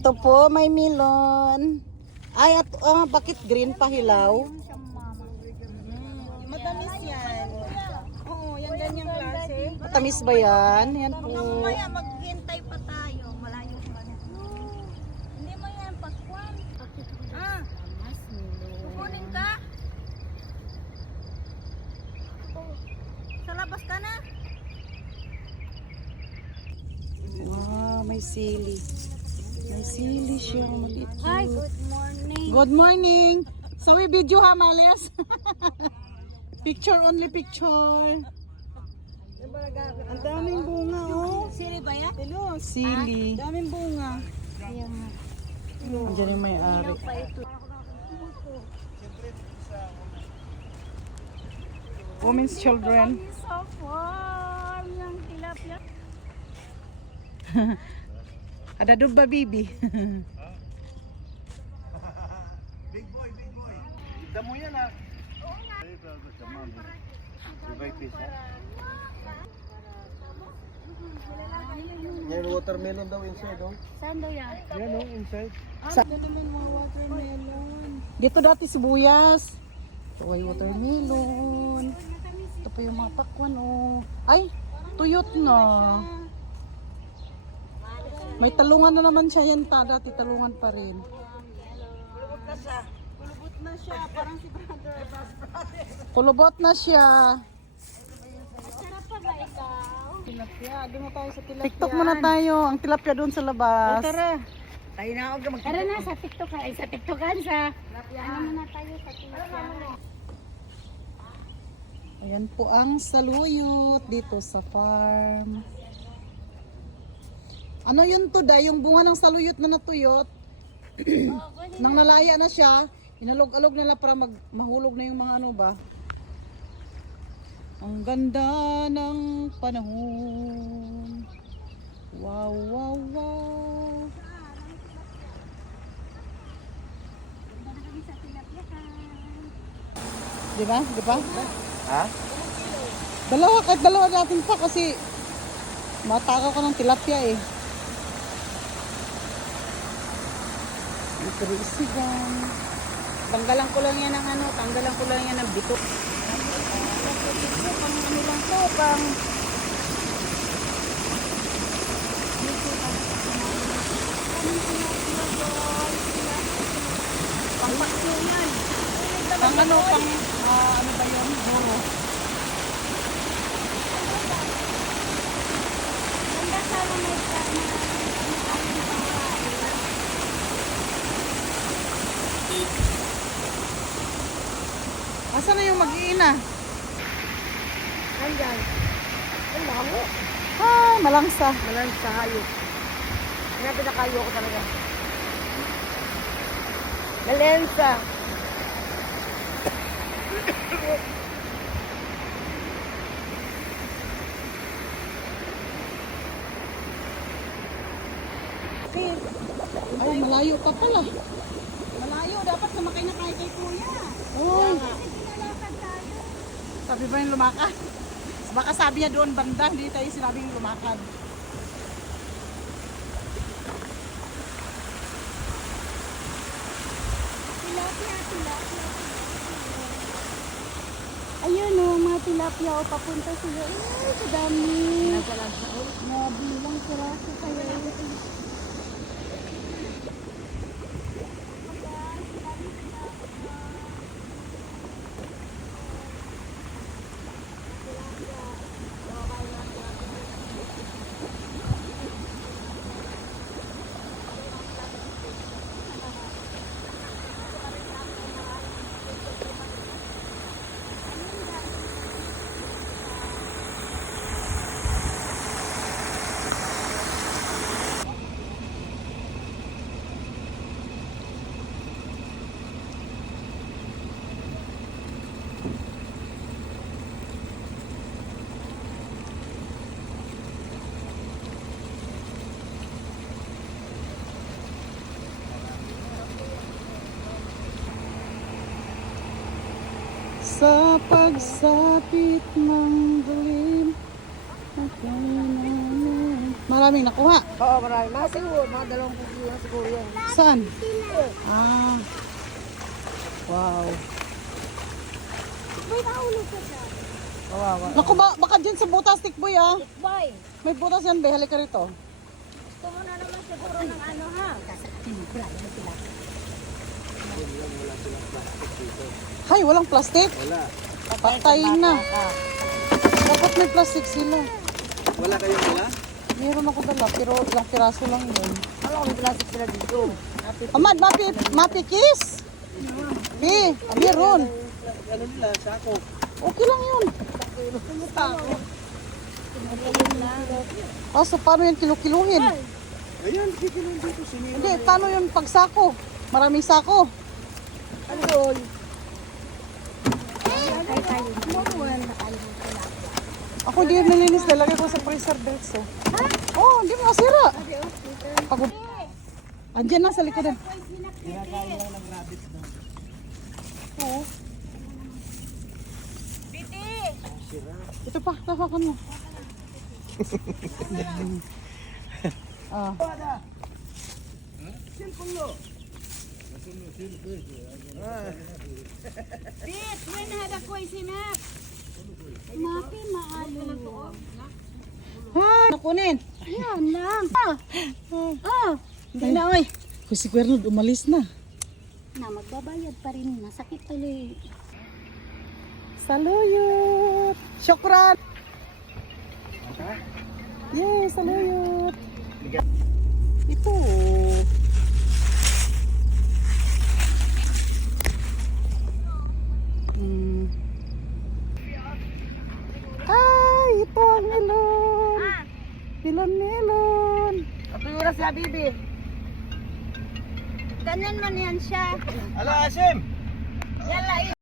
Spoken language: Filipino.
Ito po, may melon. Ay, at bakit green pa hilaw? Matamis yan. Oo, yan ganyang klase. Matamis ba yan? Yan po. Mamaya maghintay pa tayo. Malayo pa. Hindi mo yan pakwan. Ah, kukunin ka? Sa labas ka na? Wow, may sili. May sili siya. Maliit. Hi, good morning. Good morning. So we video ha, Males? Picture only picture. Ang daming bunga, oh. Sili ba yan? Hello, sili. Daming bunga. Ayan nga. Andiyan yung may-ari. Pa ito. Women's children. So far, yung tilapia. Ada dubba bibi. Big boy. Damo yan ah. May watermelon daw inside, oh. Saan daw yan? Yan, oh, inside. Dito dati sibuyas. Ito ay watermelon. Ito pa yung mga pakwan, oh. Ay, tuyot na. May talungan na naman siya yan ta. Dati talungan pa rin. Kulubot na siya. Parang si brother. Kulubot na siya. Sarap pa ba ikaw? Tilapia. Doon na tayo sa tilapia. TikTok muna tayo. Ang tilapia doon sa labas. Tara. Tayo na ako mag Tara na sa TikTok. Ay, sa TikTokan sa. Ano muna tayo sa tilapia. Ayan po ang saluyot dito sa farm. Ano yun to da? Yung bunga ng saluyot na natuyot. Nang nalaya na siya, inalog-alog nila para mahulog na yung mga ano ba. Ang ganda ng panahon. Wow. Di ba? Ha? Kahit dalawa natin pa kasi matakaw ka ng tilapia eh. Ito rin isigang. Tanggalan ko lang yan ng ano. Tanggalan ko lang yan ng bito. Pang ano lang to. Pang... Pang pakso yan. Pang ano ba yun? Buro. Ganda sana may Asa na yung mag-iina? Nandyan. Ay, makango. Ay, malangsa. Malang sa hayop. Kaya pinakayo ko talaga. Malensa. Ay, malayo pa pala. Malayo. Dapat sumakay na kay kuya. Oy, Pinalakad tayo. sabi ba yung lumakad? Baka sabi niya doon banda, hindi tayo sinabing lumakad. Tilapia. Ayun o, mga tilapia o papunta sila. Ay, sa dami. Nabilang siraso kayo. Sa pagsapit ng dilim, at Maraming nakuha. Oo, marami. Mga siguro, mga 20 kilo na siguro yan. Saan? Ah. Wow. Boy, nahulog ka siya. Kawawa. Naku, baka dyan sa butas, tikboy ah. Boy, May butas yan, be. Halika rito. gusto mo na naman siguro ng ano ha? Hay, walang plastic. Wala. Patayin na. Dapat may plastic sila. Wala kayong wala? Meron ako dala, pero ilang piraso lang yun. Ano kung may plastic sila dito? Amad, mapikis? Be, meron. Ano nila, sako. Okay lang yun. Kaso paano yan kilo-kiluhin? Ayan, kikilong dito. Sinira. Hindi, paano yung pagsako? Maraming sako. Ano doon? Ako hindi yun nilinis, lalagay ko sa freezer belts eh. Oh, hindi mo masira. Pagod. Andiyan na sa likodan. Kinakain lang ng rabbit doon. Oo. Titi! Ito pa, tawakan mo. Ah. Bit, may nahada ko sinap. Mapi, maalo. Ha, nakunin. Yan lang. Hindi na, oy. Kung si Cuerno umalis na. Na, magbabayad pa rin. Masakit tuloy. Saluyot. Syukran. Yay, saluyot. Ito. Ay, ito ang melon. Melon. At yung oras sila, bibi. Ganyan man yan siya. Ala, Asim! Yan lang.